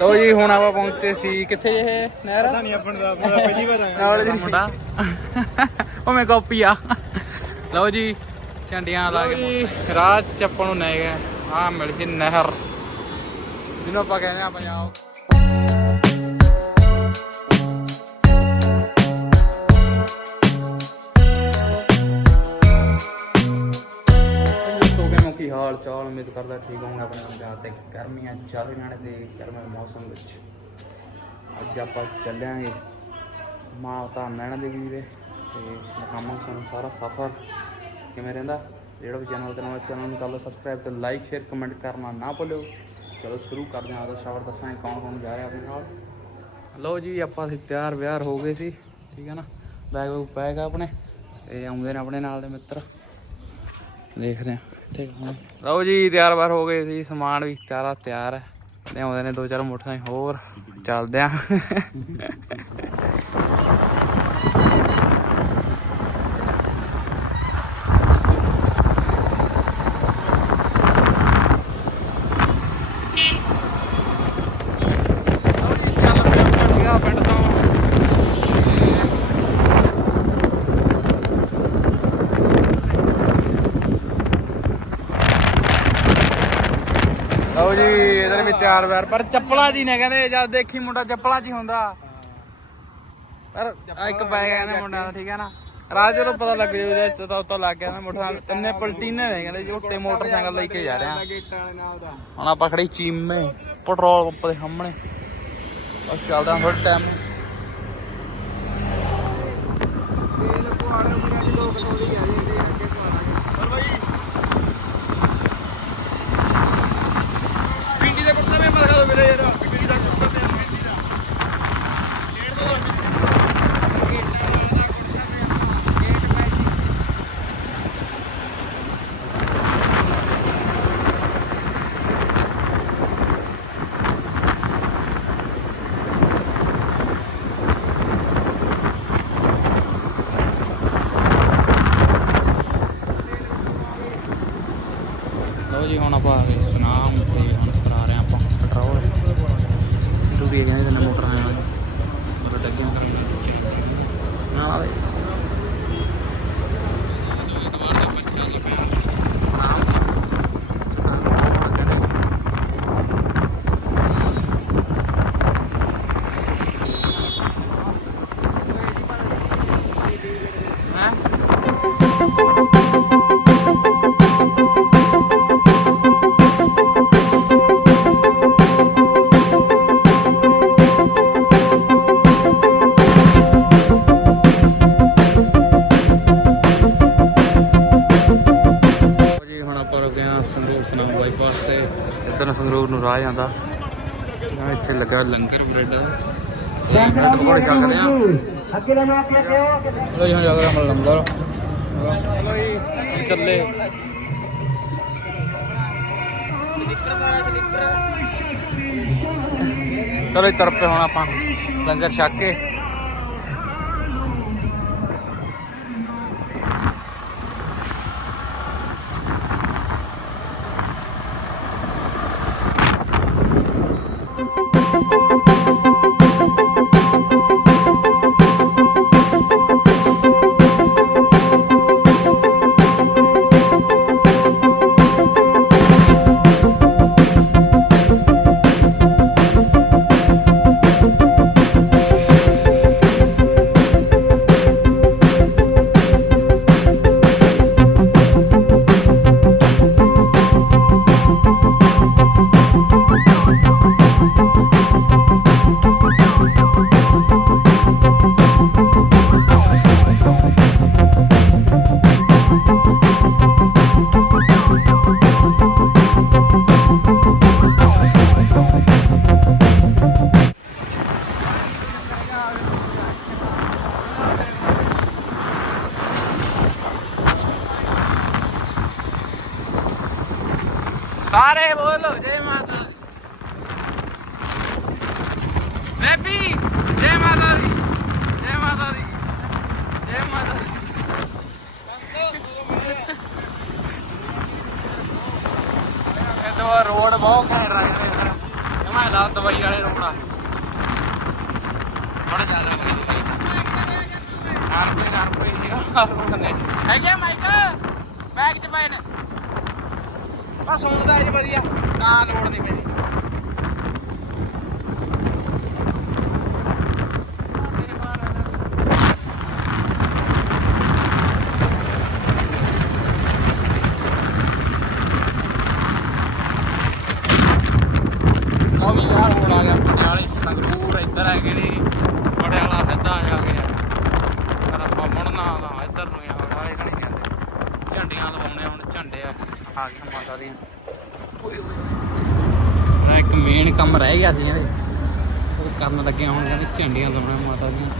ਲਓ ਜੀ ਹੁਣ ਆਪਾਂ ਪਹੁੰਚੇ ਸੀ ਕਿੱਥੇ ਜੇ ਇਹ ਨਹਿਰ? ਪਤਾ ਨਹੀਂ ਆਪਣ ਦਾ ਆਪਣਾ ਪਹਿਲੀ ਵਾਰ ਆਇਆ। ਨਾਲ ਮੁੰਡਾ। ਉਹ ਮੈਂ ਕਾਪੀ ਆ। ਲਓ ਜੀ ਝੰਡੀਆਂ ਲਾ ਕੇ ਰਾਹ 'ਚ ਚੱਪਣ ਨੂੰ ਨਹੀਂ ਗਏ। ਆ ਮਿਲ ਗਈ ਨਹਿਰ। ਜਿਹਨੂੰ ਆਪਾਂ ਕਹਿੰਦੇ ਆ ਪੰਜਾਬ। ਹਾਲ ਚਾਲ ਉਮੀਦ ਕਰਦਾ ਠੀਕ ਹੋਊਗਾ ਆਪਣੇ ਪੰਜਾਬ ਤੇ। ਗਰਮੀਆਂ ਚੱਲ ਰਹੀਆਂ ਨੇ ਤੇ ਗਰਮੀ ਮੌਸਮ ਵਿੱਚ ਅੱਜ ਆਪਾਂ ਚੱਲਾਂਗੇ ਮਾਤਾ ਨੈਣਾ ਦੇਵੀ ਦੇ ਤੇ ਮਕਾਮਾਂ ਸਾਨੂੰ ਸਾਰਾ ਸਫ਼ਰ ਕਿਵੇਂ ਰਹਿੰਦਾ? ਜਿਹੜਾ ਵੀ ਚੈਨਲ ਤੇ ਨਵਾਂ ਚੈਨਲ ਨੂੰ ਕਰ ਲਓ ਸਬਸਕ੍ਰਾਈਬ ਤੇ ਲਾਈਕ ਸ਼ੇਅਰ ਕਮੈਂਟ ਕਰਨਾ ਨਾ ਭੁੱਲਿਓ। ਚਲੋ ਸ਼ੁਰੂ ਕਰਦੇ ਹਾਂ ਆਦਾ ਸਫ਼ਰ ਦੱਸਾਂਗੇ ਕੌਣ ਕੌਣ ਜਾ ਰਿਹਾ ਆਪਣੇ ਨਾਲ। ਲਓ ਜੀ, ਆਪਾਂ ਅਸੀਂ ਤਿਆਰ ਵਿਆਰ ਹੋ ਗਏ ਸੀ, ਠੀਕ ਹੈ ਨਾ? ਬੈਗ ਬੂਗ ਪੈਕ ਆ ਆਪਣੇ ਤੇ ਆਉਂਦੇ ਨੇ ਆਪਣੇ ਨਾਲ ਦੇ ਮਿੱਤਰ। ਦੇਖ ਰਹੇ ਹਾਂ। ਤੇ ਹੁਣ ਲਓ ਜੀ, ਤਿਆਰ ਬਾਰ ਹੋ ਗਏ ਸੀ, ਸਮਾਨ ਵੀ ਸਾਰਾ ਤਿਆਰ ਹੈ। ਤੇ ਆਉਂਦੇ ਨੇ ਦੋ ਚਾਰ ਮੋਟਰਸਾਈਕਲ ਹੋਰ ਚੱਲਦੇ ਆ ਲਓ ਜੀ ਚੱਲ ਪਿਆ ਚੰਡੀਗੜ੍ਹ ਪਿੰਡ ਤੋਂ ਲਓ ਜੀ ਇਧਰ ਵੀ ਤਿਆਰ ਵੈਰ। ਪਰ ਚੱਪਲਾਂ ਜੀ ਨੇ ਕਹਿੰਦੇ ਜਦ ਦੇਖੀ ਮੁੰਡਾ ਚੱਪਲਾਂ 'ਚ ਹੀ ਹੁੰਦਾ। ਪਰ ਆਹ ਇੱਕ ਪੈ ਗਿਆ ਨਾ ਮੁੰਡਾ, ਠੀਕ ਹੈ ਨਾ? ਰਾਜ ਨੂੰ ਪਤਾ ਲੱਗ ਜੂ ਜੇ ਚਤਾ ਉਤੋਂ ਲੱਗ ਗਿਆ ਨਾ ਮੁੰਡਾ। ਤਿੰਨੇ ਪਲਟੀਨੇ ਨੇ ਕਹਿੰਦੇ ਝੋਟੇ ਮੋਟਰਸਾਈਕਲ ਲੈ ਕੇ ਜਾ ਰਹੇ। ਹੁਣ ਆਪਾਂ ਖੜੀ ਚੀਮੇ, ਪੈਟਰੋਲ ਪੰਪ ਦੇ ਸਾਹਮਣੇ। ਬਸ ਚੱਲਦਾ ਥੋੜਾ ਟਾਈਮ ਤੇਲ ਪੁਆੜੇ ਮੁੰਡਿਆਂ ਦੀ ਦੋ ਆ ਜੀ ਇਹਦੇ ਅੱਗੇ ਪਵਾਵਾਂਗੇ ਬਾਈ ਪਿੰਡੀ ਦਾ ਕੁੱਤਾ ਵੀ ਮਗਾ ਦੋ ਮੇਰੇ ਯਾਰ ਪਿੰਡੀ ਦਾ ਕੁੱਤਾ ਤੇ ਪਿੰਡੀ ਦਾ ਡੇਢ ਸੌ ਗੇਟਾਂ ਵਾਲਾ ਦਾ ਕੁੱਤਾ ਤੇ ਗੇਟ ਪੈ ਜੀ ਲਓ ਜੀ ਹੁਣ ਆਪਾਂ ਆ ਗਏ ਸੁਨਾਮ ਤੇ ਹੁਣ ਕਰਾ ਰਹੇ ਆਪਾਂ ਪੈਟਰੋਲ ਵੀ ਜਾਂਦੇ ਨੇ ਮੋਟਰ ਆਇਆ ਮੋਟਰ ਡੱਗੀਆਂ ਨਾ ਆਵੇ ਲੱਗਾ ਲੰਗਰ ਬ੍ਰੈਡ। ਪਕੌੜੇ ਆ। ਅੱਗੇ ਲੋ ਜੀ ਹੁਣ ਲੋ ਜੀ। ਚੱਲੇ। ਚਲੋ ਇਸ ਤਰਫ ਤੇ ਹੁਣ ਆਪਾਂ ਲੰਗਰ ਛਕ ਕੇ ਬੇਬੀ ਜੈ ਮਾਤਾ ਦੀ ਜੈ ਮਾਤਾ ਦੀ ਜੈ ਮਾਤਾ ਦੀ। ਇਹ ਰੋਡ ਬਹੁਤ ਘੈਂਟ ਦਵਾਈ ਵਾਲੇ ਰੋਣਾ ਥੋੜਾ ਜ਼ਿਆਦਾ ਬਈ ਆਰ ਪੇ ਆਰ ਪੇ ਜੀ ਹੈਗੇ ਮਾਈਕ? ਬੈਗ ਚ ਪਏ ਨੇ। ਬਸ ਸੁਣਦਾ ਜੀ ਵਧੀਆ। ਨਾ ਲੋੜ ਨਹੀਂ ਮੇਰੀ ਉਹ ਵੀ ਯਾਰ ਹੁਣ ਆ ਗਿਆ ਪਟਿਆਲੇ ਸੰਗਰੂਰ ਇੱਧਰ ਹੈਗੇ ਨੇ ਪਟਿਆਲਾ ਸਿੱਧਾ ਆ ਗਿਆ ਪਰ ਆਪਾਂ ਮੁੜਨਾ ਤਾਂ ਇੱਧਰ ਨੂੰ ਆ ਵਾਲੇ ਕਣੀ ਜਾਂਦੇ। ਝੰਡੀਆਂ ਲਵਾਉਣੇ, ਹੁਣ ਝੰਡੇ ਆ। ਆ ਗਈਆਂ ਮਾਤਾ ਦੀਆਂ ਓਏ ਓਏ ਇੱਕ ਮੇਨ ਕੰਮ ਰਹਿ ਗਿਆ ਸੀ ਇਹਦੇ। ਉਹ ਕਰਨ ਲੱਗੇ ਹੁਣ, ਕਹਿੰਦੇ ਝੰਡੀਆਂ ਲਵਾਉਣੇ ਮਾਤਾ ਦੀਆਂ।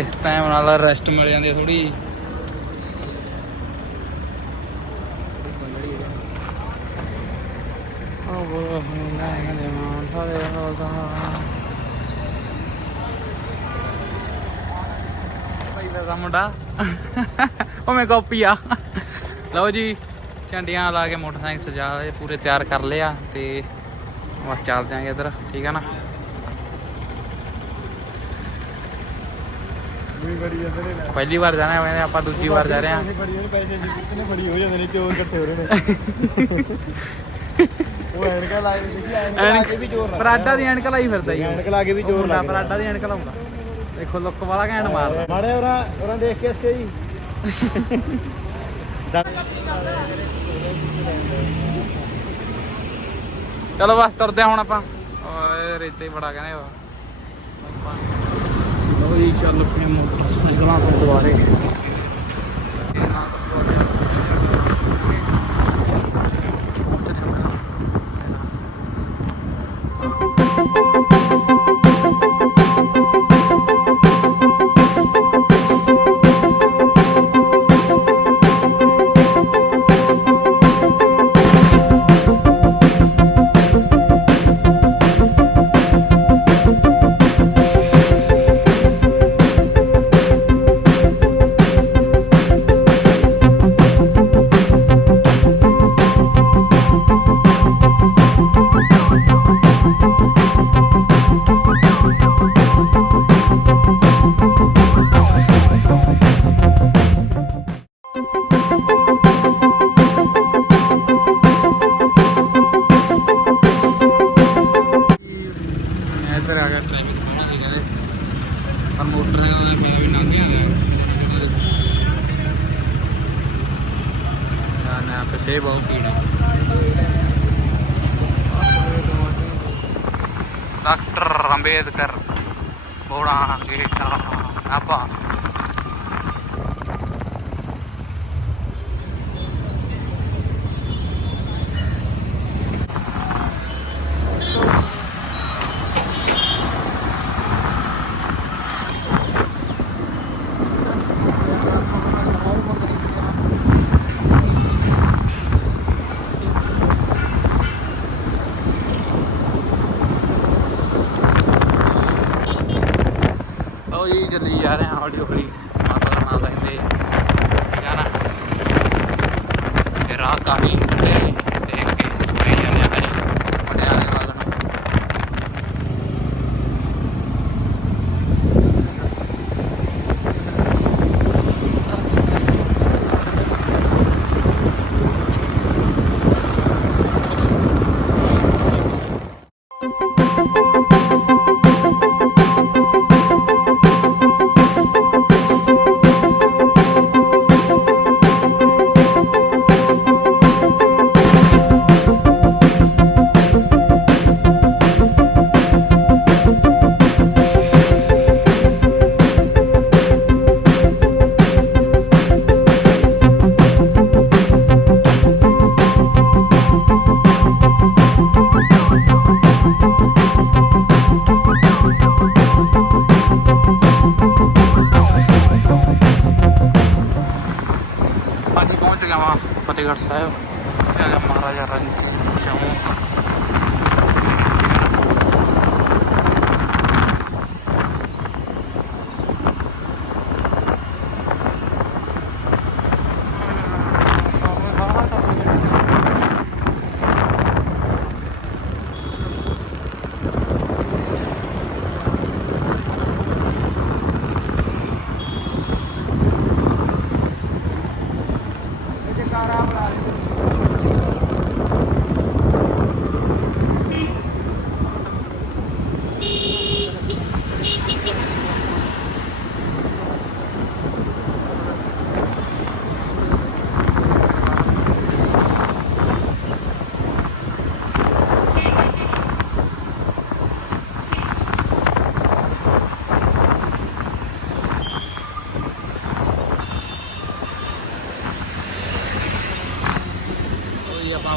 ਇਸ ਟਾਈਮ ਨਾਲ ਰੈਸਟ ਮਿਲ ਜਾਂਦੀ ਥੋੜੀ ਉਹ ਹੁੰਦਾ ਹੈ ਦੇ ਮਾਂ ਥੋੜੇ ਹੋਦਾ ਪਹਿਲਾ ਦਾ ਮੁੰਡਾ। ਉਹ ਮੇ ਕਾਪੀ ਆ ਲਓ ਜੀ, ਝੰਡੀਆਂ ਲਾ ਕੇ ਮੋਟਰਸਾਈਕਲ ਸਜਾ ਲਏ, ਪੂਰੇ ਤਿਆਰ ਕਰ ਲਿਆ ਤੇ ਬਸ ਚੱਲ ਜਾਾਂਗੇ ਇਧਰ, ਠੀਕ ਆ ਨਾ? ਵੀ ਬੜੀ ਜਾਂਦੇ ਨੇ ਪਹਿਲੀ ਵਾਰ ਜਾਣਾ ਹੋਇਆ ਆਪਾਂ ਦੂਜੀ ਵਾਰ ਜਾ ਰਹੇ ਹਾਂ ਬੜੀ ਉਹਨੂੰ ਪੈਸੇ ਜੀ ਕਿਤਨੇ ਬੜੀ ਹੋ ਜਾਂਦੇ ਨੇ ਚੋਰ ਇਕੱਠੇ ਹੋ ਰਹੇ ਨੇ? ਉਹ ਐਨਕਾਂ ਲਾ ਕੇ ਦੇਖੀ ਐਨਕਾਂ ਲਾ ਕੇ ਵੀ ਜ਼ੋਰ ਲੱਗਦਾ। ਪਰਾਡਾ ਦੀ ਐਨਕ ਲਾਈ ਫਿਰਦਾ ਹੀ ਐਨਕ ਲਾ ਕੇ ਵੀ ਜ਼ੋਰ ਲੱਗਦਾ। ਪਰਾਡਾ ਦੀ ਐਨਕ ਲਾਉਂਦਾ। ਦੇਖੋ ਲੁੱਕ ਵਾਲਾ ਘੈਂਟ ਮਾਰਦਾ। ਮਾੜੇ ਉਹਨਾਂ ਉਹਨਾਂ ਦੇਖ ਕੇ ਅੱਛੇ ਜੀ। ਚਲੋ ਬਸ ਤੁਰਦੇ ਹੁਣ ਆਪਾਂ। ਓਏ ਰੇਤੇ ਹੀ ਬੜਾ ਕਹਿੰਦੇ ਵਾ ਲੋ ਜੀ ਚੱਲ ਪਏ ਮੋਟਰਸਾਈਕਲਾਂ ਤੋਂ ਦੁਆਰੇ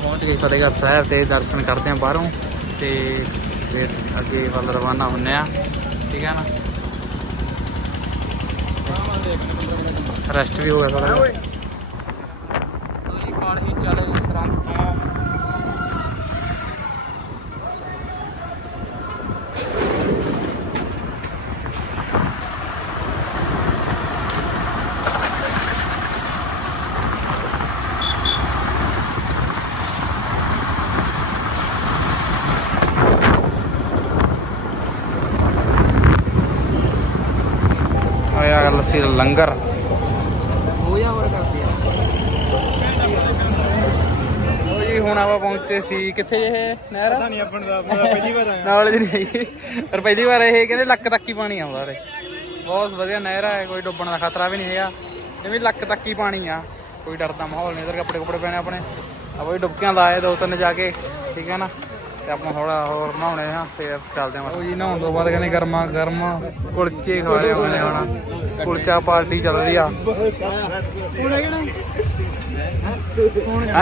ਪਹੁੰਚ ਜੀ ਫਤਿਹਗੜ੍ਹ ਸਾਹਿਬ ਤੇ ਦਰਸ਼ਨ ਕਰਦੇ ਆਂ ਬਾਹਰੋਂ ਤੇ ਫਿਰ ਅੱਗੇ ਵੱਲ ਰਵਾਨਾ ਹੁੰਨੇ ਆ ਠੀਕ ਹੈ ਨਾ? ਰੈਸਟ ਵੀ ਹੋ ਗਿਆ ਥੋੜਾ ਜੀ ਪਾਣੀ ਚੱਲੇ ਸਰੰਗ ਤੋਂ ਆਇਆ ਗੱਲ ਸੀ ਲੰਗਰ। ਉਹ ਜੀ ਹੁਣ ਆਪਾਂ ਪਹੁੰਚੇ ਸੀ ਕਿੱਥੇ ਜੇ ਇਹ ਨਹਿਰ? ਪਤਾ ਨਹੀਂ ਆਪਣ ਦਾ ਪਹਿਲੀ ਵਾਰ ਆਇਆ। ਨਾਲ ਦੀ ਨਹੀਂ। ਪਰ ਪਹਿਲੀ ਵਾਰ ਇਹ ਕਹਿੰਦੇ ਲੱਕ ਤੱਕ ਹੀ ਪਾਣੀ ਆਉਂਦਾ ਰੇ ਬਹੁਤ ਵਧੀਆ ਨਹਿਰ ਹੈ ਕੋਈ ਡੁੱਬਣ ਦਾ ਖਤਰਾ ਵੀ ਨਹੀਂ ਹੈਗਾ। ਜਿਵੇਂ ਲੱਕ ਤੱਕ ਹੀ ਪਾਣੀ ਆ। ਕੋਈ ਡਰ ਦਾ ਮਾਹੌਲ ਨਹੀਂ ਇਧਰ ਕੱਪੜੇ ਕੁਪੜੇ ਪੈਣੇ ਆਪਣੇ। ਆਪਾਂ ਵੀ ਡੁੱਬਕੀਆਂ ਲਾਏ ਦੋ ਤਿੰਨ ਜਾ ਕੇ ਠੀਕ ਹੈ ਨਾ? ਤੇ ਆਪਾਂ ਥੋੜਾ ਹੋਰ ਨਹਾਉਣੇ ਆ ਤੇ ਚੱਲਦੇ ਆ। ਉਹ ਜੀ ਨਹਾਉਣ ਤੋਂ ਬਾਅਦ ਕਹਿੰਦੇ ਗਰਮਾ ਗਰਮ ਕੁਲਚੇ ਖਾ ਰਹੇ ਹੋਣੇ ਹੁਣ। ਕੁਲਚਾ ਪਾਰਟੀ ਚੱਲ ਰਹੀ ਆ।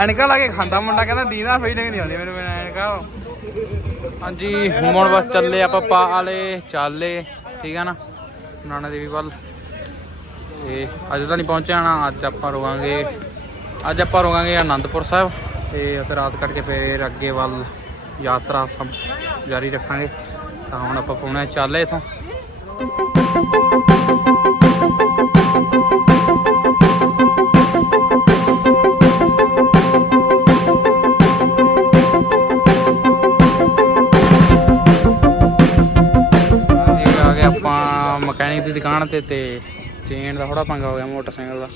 ਐਨਕਾਂ ਲਾ ਕੇ ਖਾਂਦਾ ਮੁੰਡਾ ਕਹਿੰਦਾ ਦੀਦਾ ਫੀਲਿੰਗ ਨਹੀਂ ਆਉਂਦੀ ਮੈਨੂੰ ਮੈਨੂੰ ਐਨਕਾਂ। ਹਾਂਜੀ ਹੁਣ ਬਸ ਚੱਲੇ ਆਪਾਂ ਪਾ ਵਾਲੇ ਚਾਲੇ ਠੀਕ ਆ ਨਾ? ਨਾਨਾ ਦੇਵੀ ਵੱਲ। ਤੇ ਅੱਜ ਤਾਂ ਨਹੀਂ ਪਹੁੰਚਿਆ ਨਾ ਅੱਜ ਆਪਾਂ ਰੁਕਾਂਗੇ ਅੱਜ ਆਪਾਂ ਰੁਕਾਂਗੇ ਆਨੰਦਪੁਰ ਸਾਹਿਬ। ਤੇ ਉੱਥੇ ਰਾਤ ਕੱਟ ਕੇ ਫੇਰ ਅੱਗੇ ਵੱਲ। ਯਾਤਰਾ ਸਭ ਜਾਰੀ ਰੱਖਾਂਗੇ। ਤਾਂ ਹੁਣ ਆਪਾਂ ਪਹੁੰਚੇ ਚਾਲੇ ਇਥੋਂ। ਇਹ ਆ ਗਏ ਆਪਾਂ ਮਕੈਨਿਕ ਦੀ ਦੁਕਾਨ ਤੇ ਤੇ ਚੇਨ ਦਾ ਥੋੜਾ ਪੰਗਾ ਹੋ ਗਿਆ ਮੋਟਰਸਾਈਕਲ ਦਾ।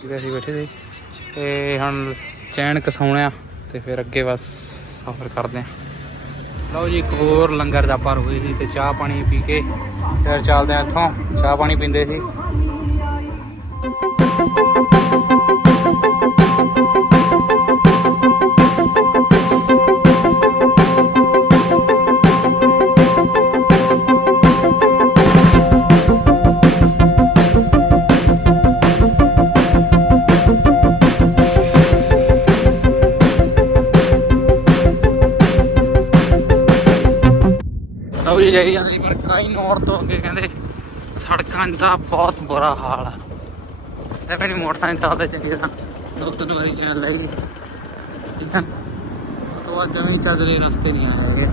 ਜਿਹਦੇ ਅਸੀਂ ਬੈਠੇ ਸੀ। ਤੇ ਹੁਣ ਚੈਨ ਕਸਾਉਣੇ ਆ ਤੇ ਫਿਰ ਅੱਗੇ ਬਸ ਸਫ਼ਰ ਕਰਦੇ ਹਾਂ। ਲਓ ਜੀ, ਇੱਕ ਹੋਰ ਲੰਗਰ ਦਾ ਆਪਾਂ ਹੋਈ ਸੀ ਤੇ ਚਾਹ ਪਾਣੀ ਪੀ ਕੇ ਫਿਰ ਚੱਲਦੇ ਆ ਇੱਥੋਂ। ਚਾਹ ਪਾਣੀ ਪੀਂਦੇ ਸੀ। ਜਾਈ ਜਾਂਦੇ ਸੀ, ਪਰ ਕਈ ਨੌਰ ਤੋਂ ਅੱਗੇ ਕਹਿੰਦੇ ਸੜਕਾਂ ਦਾ ਬਹੁਤ ਬੁਰਾ ਹਾਲ ਆ। ਤੇ ਮੇਰੀ ਮੋਟਰਸਾਈਕਲ ਚੱਲਦੇ ਚੰਗੇ ਤਾਂ ਦੋ ਤਿੰਨ ਵਾਰੀ ਚੱਲ ਲਈ ਠੀਕ ਹੈ ਤੋਂ ਬਾਅਦ ਜਮੇ ਚੱਲ ਰਸਤੇ ਨਹੀਂ ਆਏ ਹੈਗੇ।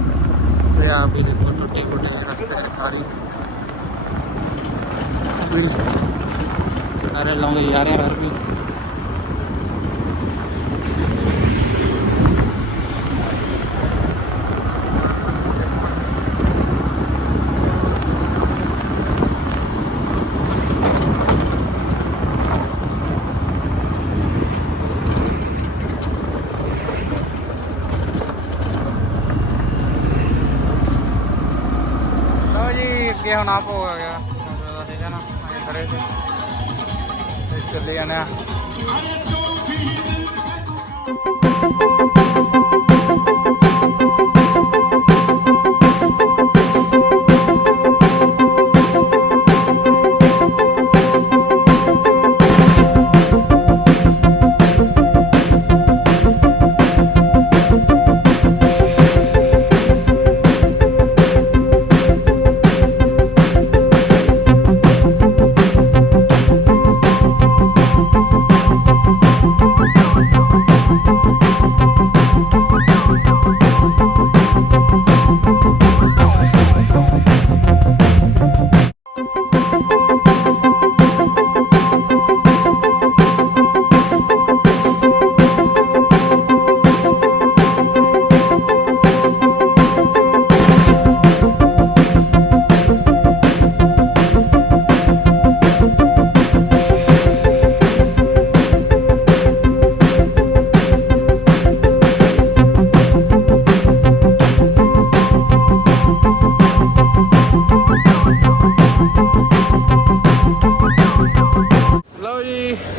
ਤੇ ਆ ਵੀ ਦੇਖੋ ਟੁੱਟੀ ਫੁੱਟੀ ਰਸਤੇ ਨੇ ਸਾਰੀ। ਅਰੇ ਲਾਉਂਦੇ ਯਾਰ ਯਾਰ ਵੀ ਲਓ ਜੀ ਅੱਗੇ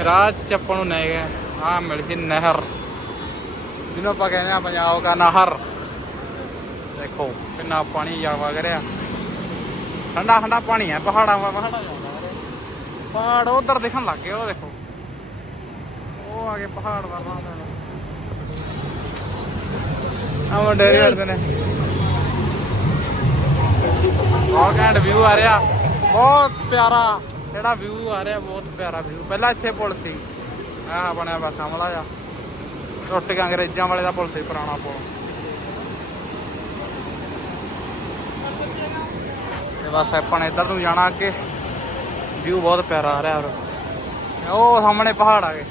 ਜੀ ਰਾਹ 'ਚ ਆਪਾਂ ਨੂੰ ਨਹੀਂ ਗਏ ਜਿਹਨੂੰ ਆਪਾਂ ਕਹਿੰਦੇ ਆ ਪੰਜਾਬ ਦਾ ਨਹਿਰ। ਦੇਖੋ, ਕਿੰਨਾ ਪਾਣੀ ਜਾ ਵਗ ਠੰਡਾ ਠੰਡਾ ਪਾਣੀ ਹੈ, ਪਹਾੜਾਂ ਵਾ ਪਹਾੜਾਂ ਪਹਾੜ ਉਧਰ ਦੇਖਣ ਲੱਗ ਗਏ, ਉਹ ਦੇਖੋ। ਉਹ ਆ ਗਏ ਪਹਾੜ ਵਾਲਾ ਆ ਮੁੰਡੇ ਕਰਦੇ ਨੇ। ਬਹੁਤ ਘੈਂਟ ਵਿਊ ਆ ਰਿਹਾ। ਬਹੁਤ ਪਿਆਰਾ। ਜਿਹੜਾ ਵਿਊ ਆ ਰਿਹਾ, ਬਹੁਤ ਪਿਆਰਾ ਵਿਊ ਪਹਿਲਾਂ ਇੱਥੇ ਪੁਲ ਸੀ। ਆ ਬਣਿਆ ਵਾ ਕਮਲਾ ਜਾ ਟੁੱਟ ਕੇ ਅੰਗਰੇਜ਼ਾਂ ਵਾਲੇ ਦਾ ਪੁਲ ਸੀ, ਪੁਰਾਣਾ ਪੁਲ। ਤੇ ਬਸ ਆਪਾਂ ਨੇ ਇੱਧਰ ਨੂੰ ਜਾਣਾ ਅੱਗੇ। ਵਿਊ ਬਹੁਤ ਪਿਆਰਾ ਆ ਰਿਹਾ। ਔਰ ਉਹ ਸਾਹਮਣੇ ਪਹਾੜ ਆ ਗਏ।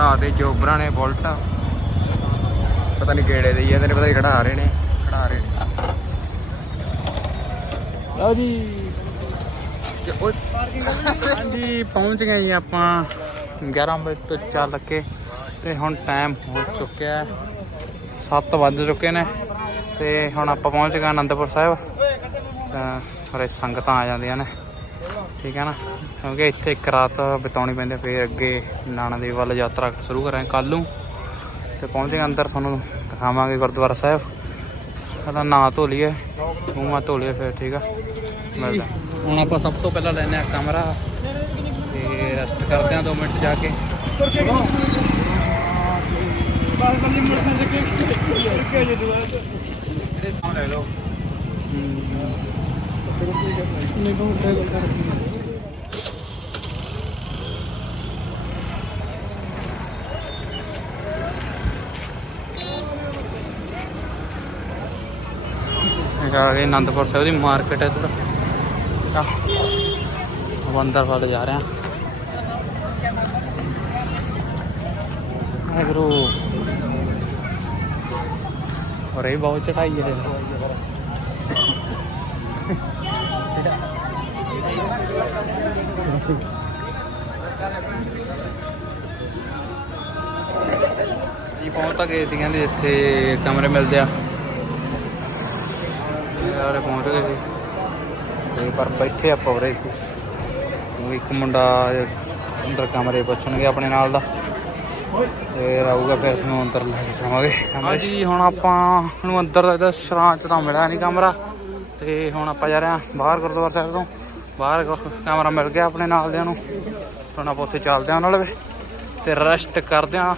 ਖੜਾ ਦੇ ਜੋਬਰਾਂ ਨੇ ਬੁਲਟ। ਪਤਾ ਨਹੀਂ ਕਿਹੜੇ ਦੇ ਆ ਤੈਨੂੰ ਪਤਾ ਹੀ ਖੜਾ ਰਹੇ ਨੇ ਖੜਾ ਰਹੇ ਨੇ। ਲਓ ਜੀ। ਹਾਂਜੀ ਪਹੁੰਚ ਗਏ ਜੀ ਆਪਾਂ। 11 ਵਜੇ ਤੋਂ ਚੱਲ ਕੇ ਤੇ ਹੁਣ ਟਾਈਮ ਹੋ ਚੁੱਕਿਆ ਹੈ। 7 ਵੱਜ ਚੁੱਕੇ ਨੇ ਤੇ ਹੁਣ ਆਪਾਂ ਪਹੁੰਚ ਗਏ ਅਨੰਦਪੁਰ ਸਾਹਿਬ। ਤਾਂ ਹਰੇ ਸੰਗਤਾਂ ਆ ਜਾਂਦੀਆਂ ਨੇ। ਠੀਕ ਹੈ ਨਾ? ਕਿਉਂਕਿ ਇੱਥੇ ਇੱਕ ਰਾਤ ਬਿਤਾਉਣੀ ਪੈਂਦੀ ਫਿਰ ਅੱਗੇ ਨਾਨਾ ਦੇਵ ਵੱਲ ਯਾਤਰਾ ਸ਼ੁਰੂ ਕਰਾਂਗੇ ਕੱਲ ਨੂੰ। ਤੇ ਪਹੁੰਚ ਅੰਦਰ ਤੁਹਾਨੂੰ ਦਿਖਾਵਾਂਗੇ ਗੁਰਦੁਆਰਾ ਸਾਹਿਬ। ਪਹਿਲਾਂ ਨਾਂ ਧੋ ਲਈਏ ਮੂੰਹ ਮਾ ਧੋ ਲਈਏ ਫਿਰ ਠੀਕ ਆ? ਮਿਲਦਾ। ਹੁਣ ਆਪਾਂ ਸਭ ਤੋਂ ਪਹਿਲਾਂ ਲੈਨੇ ਆ ਕਮਰਾ। ਤੇ ਰੈਸਟ ਕਰਦੇ ਆ 2 ਮਿੰਟ ਜਾ ਕੇ। ਜਿਹੜੇ ਸਾਹਮਣੇ ਲੈ ਲਓ ਨਹੀਂ ਬਹੁਤ ਇਹ ਆ ਗਏ ਆਨੰਦਪੁਰ ਸਾਹਿਬ ਦੀ ਮਾਰਕੀਟ ਹੈ ਥੋੜਾ ਆ ਅੰਦਰ ਵੱਲ ਜਾ ਰਹੇ ਆ ਗੁਰੂ। ਔਰੇ ਬਹੁਤ ਚੜਾਈ ਹੈ ਜੀ ਪਹੁੰਚ ਤਾਂ ਗਏ ਸੀ, ਕਹਿੰਦੇ ਇੱਥੇ ਕਮਰੇ ਮਿਲਦੇ ਆ। ਯਾਰ ਪਹੁੰਚ ਗਏ ਸੀ। ਤੇ ਪਰ ਬੈਠੇ ਆਪਾਂ ਉਰੇ ਸੀ। ਉਹ ਇੱਕ ਮੁੰਡਾ ਅੰਦਰ ਕਮਰੇ ਪੁੱਛਣਗੇ ਆਪਣੇ ਨਾਲ ਦਾ। ਤੇ ਆਊਗਾ, ਫਿਰ ਤੁਹਾਨੂੰ ਅੰਦਰ ਲੈ ਕੇ ਜਾਵਾਂਗੇ ਹਾਂਜੀ, ਹੁਣ ਆਪਾਂ ਨੂੰ ਅੰਦਰ ਇਹਦਾ ਸ਼ਰਾਂ ਚ ਤਾਂ ਮਿਲਿਆ ਨਹੀਂ ਕਮਰਾ। ਤੇ ਹੁਣ ਆਪਾਂ ਜਾ ਰਹੇ ਹਾਂ ਬਾਹਰ ਗੁਰਦੁਆਰਾ ਸਾਹਿਬ ਤੋਂ। ਬਾਹਰ ਕ- ਕਮਰਾ ਮਿਲ ਗਿਆ ਆਪਣੇ ਨਾਲ ਦਿਆਂ ਨੂੰ। ਹੁਣ ਆਪਾਂ ਉੱਥੇ ਚੱਲਦੇ ਹਾਂ ਉਹਨਾਂ ਲਵੇ। ਤੇ ਰੈਸਟ ਕਰਦੇ ਹਾਂ।